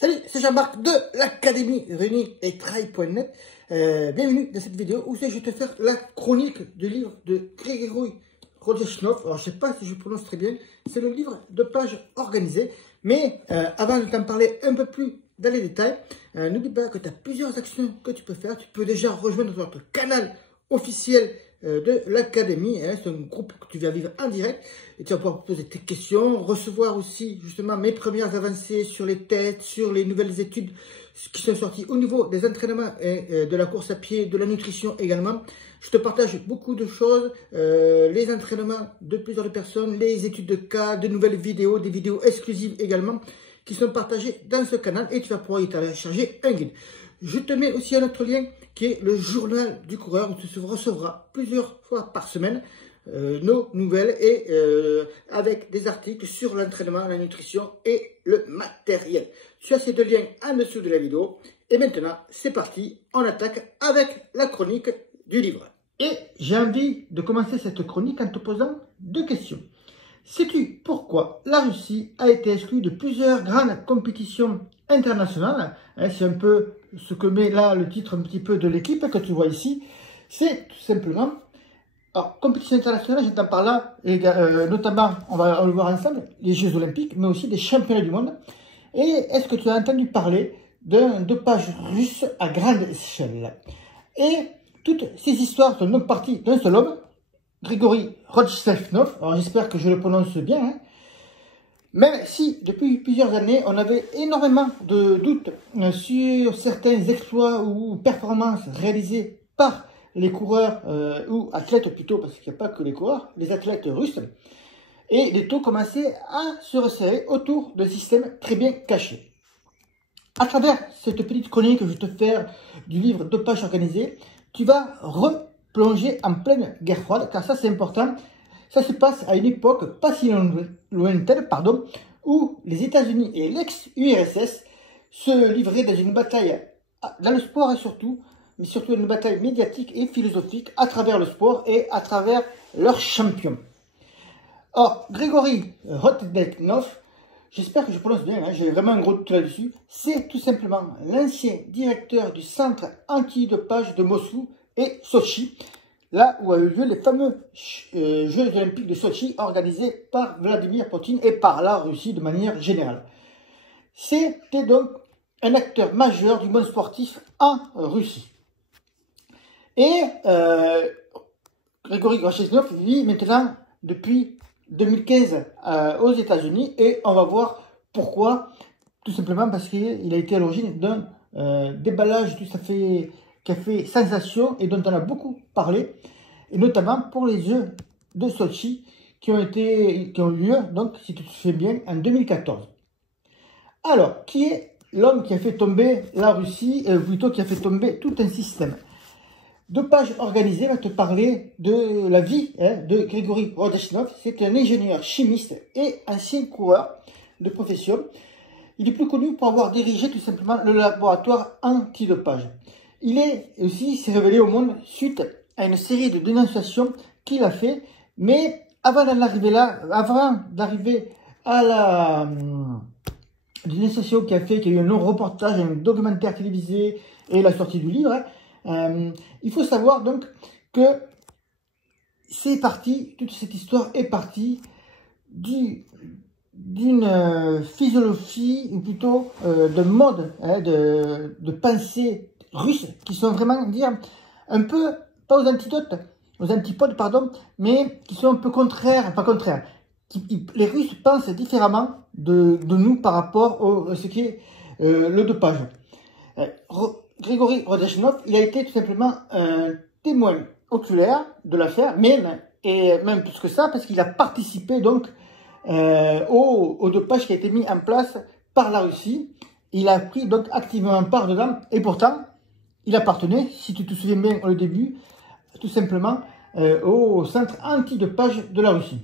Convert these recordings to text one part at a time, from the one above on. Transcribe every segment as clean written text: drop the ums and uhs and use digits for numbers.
Salut, c'est Jean-Marc de l'Académie Running et Trail.net. Bienvenue dans cette vidéo où je vais te faire la chronique du livre de Grigori Rodchenkov. Alors, je ne sais pas si je prononce très bien. C'est le livre de pages organisées. Mais avant de t'en parler un peu plus dans les détails, n'oublie pas que tu as plusieurs actions que tu peux faire. Tu peux déjà rejoindre notre canal officiel de l'Académie. C'est un groupe que tu vas vivre en direct et tu vas pouvoir poser tes questions, recevoir aussi justement mes premières avancées sur les tests, sur les nouvelles études qui sont sorties au niveau des entraînements et de la course à pied, de la nutrition également. Je te partage beaucoup de choses, les entraînements de plusieurs personnes, les études de cas, de nouvelles vidéos, des vidéos exclusives également qui sont partagées dans ce canal et tu vas pouvoir y télécharger un guide. Je te mets aussi un autre lien qui est le journal du coureur où tu recevras plusieurs fois par semaine nos nouvelles et avec des articles sur l'entraînement, la nutrition et le matériel. Tu as ces deux liens en dessous de la vidéo. Et maintenant, c'est parti, on attaque avec la chronique du livre. Et j'ai envie de commencer cette chronique en te posant deux questions. Sais-tu pourquoi la Russie a été exclue de plusieurs grandes compétitions internationales? C'est un peu ce que met là le titre un petit peu de l'équipe que tu vois ici. C'est tout simplement, alors compétition internationale, j'entends par là, notamment, on va le voir ensemble, les Jeux Olympiques, mais aussi des championnats du monde. Et est-ce que tu as entendu parler d'un dopage russe à grande échelle? Et toutes ces histoires sont donc parties d'un seul homme, Grigori Rodchenkov, alors j'espère que je le prononce bien, même si depuis plusieurs années on avait énormément de doutes sur certains exploits ou performances réalisées par les coureurs ou athlètes plutôt, parce qu'il n'y a pas que les coureurs, les athlètes russes, et les taux commençaient à se resserrer autour d'un système très bien caché. À travers cette petite chronique que je vais te faire du livre Dopage organisé, tu vas replonger en pleine guerre froide, car ça c'est important. Ça se passe à une époque pas si lointaine, où les États-Unis et l'ex-URSS se livraient dans une bataille, dans le sport et surtout, mais surtout une bataille médiatique et philosophique à travers le sport et à travers leurs champions. Or, Grigori Rodchenkov, j'espère que je prononce bien, j'ai vraiment un gros doute là-dessus, c'est tout simplement l'ancien directeur du centre antidopage de Moscou et Sochi, là où a eu lieu les fameux Jeux Olympiques de Sochi organisés par Vladimir Poutine et par la Russie de manière générale. C'était donc un acteur majeur du monde sportif en Russie. Et Grigori Rodchenkov vit maintenant depuis 2015 aux États-Unis et on va voir pourquoi. Tout simplement parce qu'il a été à l'origine d'un déballage qui a fait sensation et dont on a beaucoup parlé, et notamment pour les Jeux de Sochi qui ont eu lieu, donc si tu te souviens bien, en 2014. Alors, qui est l'homme qui a fait tomber la Russie, plutôt qui a fait tomber tout un système? Dopage organisé va te parler de la vie de Grigori Rodchenkov. C'est un ingénieur chimiste et ancien coureur de profession. Il est plus connu pour avoir dirigé tout simplement le laboratoire antidopage. Il s'est révélé au monde suite à une série de dénonciations qu'il a fait, mais avant d'arriver à la dénonciation qu'il a fait, qu'il y a eu un long reportage, un documentaire télévisé et la sortie du livre, il faut savoir donc que c'est parti, toute cette histoire est partie d'une physiologie, ou plutôt d'un mode de pensée russe qui sont vraiment dire un peu, pas aux antipodes, pardon, mais qui sont un peu contraires, pas contraires. Les Russes pensent différemment de nous par rapport à ce qui est le dopage. Grigori Rodchenkov, il a été tout simplement un témoin oculaire de l'affaire, et même plus que ça, parce qu'il a participé donc au dopage qui a été mis en place par la Russie. Il a pris donc activement part dedans, et pourtant, il appartenait, si tu te souviens bien au début, tout simplement au centre antidopage de la Russie.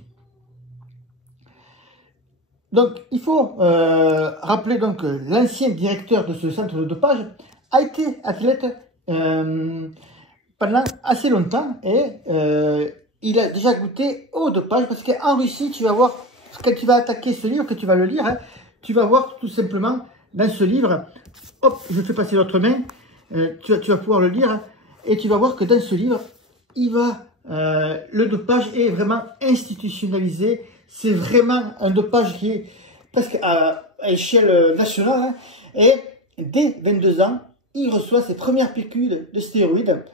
Donc, il faut rappeler donc l'ancien directeur de ce centre de dopage a été athlète pendant assez longtemps et il a déjà goûté au dopage parce qu'en Russie, tu vas voir, quand tu vas attaquer ce livre, que tu vas le lire, tu vas voir tout simplement dans ce livre, hop, je fais passer l'autre main, tu vas pouvoir le lire, et tu vas voir que dans ce livre, le dopage est vraiment institutionnalisé. C'est vraiment un dopage qui est presque à échelle nationale, hein, et dès 22 ans, il reçoit ses premières piqûres de stéroïdes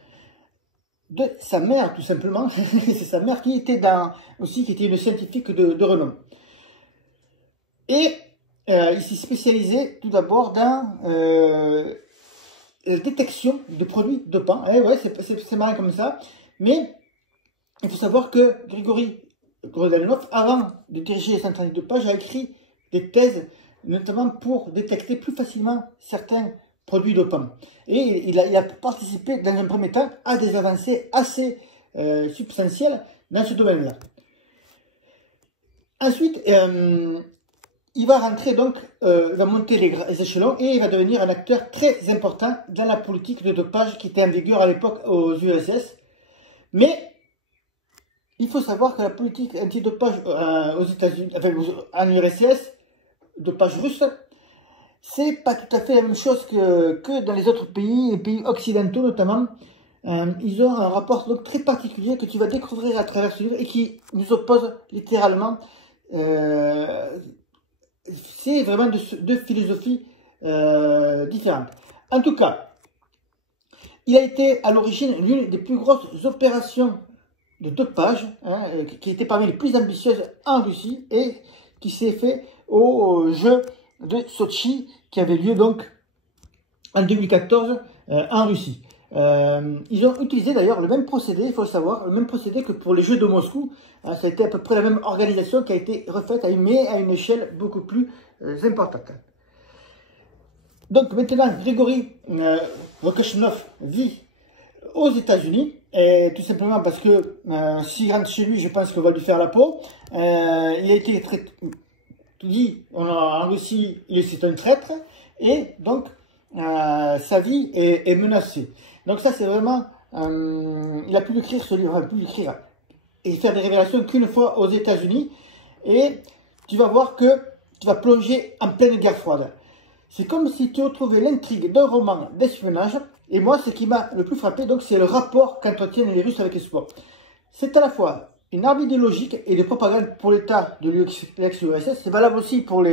de sa mère, tout simplement. C'est sa mère qui était qui était une scientifique de renom. Et il s'est spécialisé tout d'abord dans la détection de produits dopants. Ouais, c'est marrant comme ça. Mais il faut savoir que Grigory Rodionov, avant de diriger les centres antidopage, a écrit des thèses, notamment pour détecter plus facilement certains produits dopants. Et il a participé dans un premier temps à des avancées assez substantielles dans ce domaine-là. Ensuite, il va rentrer donc, il va monter les échelons et il va devenir un acteur très important dans la politique de dopage qui était en vigueur à l'époque aux URSS. Mais il faut savoir que la politique antidopage aux États-Unis, enfin en URSS, dopage russe, c'est pas tout à fait la même chose que dans les autres pays, les pays occidentaux notamment. Ils ont un rapport donc très particulier que tu vas découvrir à travers ce livre et qui nous oppose littéralement. C'est vraiment deux philosophies différentes. En tout cas, il a été à l'origine l'une des plus grosses opérations de dopage, hein, qui était parmi les plus ambitieuses en Russie et qui s'est fait aux Jeux de Sochi qui avait lieu donc en 2014 en Russie. Ils ont utilisé d'ailleurs le même procédé, il faut le savoir, le même procédé que pour les Jeux de Moscou. Ça a été à peu près la même organisation qui a été refaite, mais à une échelle beaucoup plus importante. Donc maintenant, Grigory Rodionov vit aux États-Unis, tout simplement parce que s'il rentre chez lui, je pense qu'on va lui faire la peau. Il a été très dit, en Russie, c'est un traître, et donc sa vie est menacée. Donc ça, c'est vraiment, il a pu l'écrire ce livre, il a pu l'écrire et faire des révélations qu'une fois aux États-Unis, et tu vas voir que tu vas plonger en pleine guerre froide. C'est comme si tu retrouvais l'intrigue d'un roman d'espionnage, et moi, ce qui m'a le plus frappé, donc, c'est le rapport qu'entretiennent les Russes avec les sports. C'est à la fois une arme idéologique et de propagande pour l'État de l'ex-URSS. C'est valable aussi pour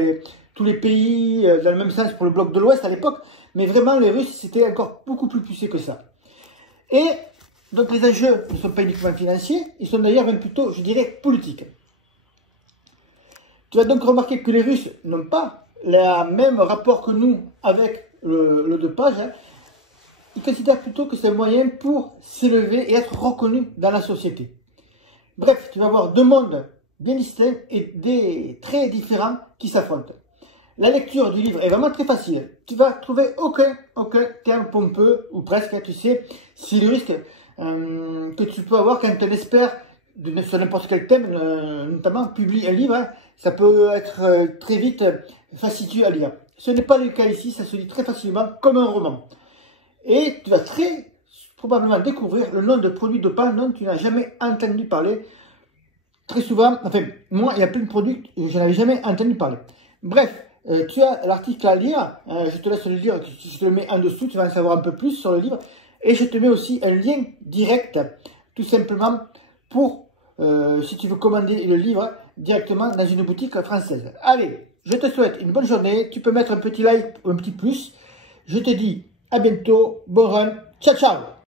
tous les pays, dans le même sens pour le bloc de l'Ouest à l'époque, mais vraiment, les Russes, c'était encore beaucoup plus poussé que ça. Et donc, les enjeux ne sont pas uniquement financiers, ils sont d'ailleurs même plutôt, je dirais, politiques. Tu vas donc remarquer que les Russes n'ont pas le même rapport que nous avec le dopage, hein. Ils considèrent plutôt que c'est un moyen pour s'élever et être reconnu dans la société. Bref, tu vas voir deux mondes bien distincts et des traits différents qui s'affrontent. La lecture du livre est vraiment très facile. Tu vas trouver aucun terme pompeux, ou presque, tu sais. C'est le risque que tu peux avoir quand un expert sur n'importe quel thème, notamment, publie un livre. Hein. Ça peut être très vite fastidieux à lire. Ce n'est pas le cas ici, ça se lit très facilement comme un roman. Et tu vas très probablement découvrir le nom de produits dopants dont tu n'as jamais entendu parler. Très souvent, enfin, moi, il y a plein de produits que je n'avais jamais entendu parler. Bref, tu as l'article à lire, je te laisse le lire, je te le mets en dessous, tu vas en savoir un peu plus sur le livre. Et je te mets aussi un lien direct, tout simplement, pour, si tu veux commander le livre directement dans une boutique française. Allez, je te souhaite une bonne journée, tu peux mettre un petit like ou un petit plus. Je te dis à bientôt, bon run, ciao ciao!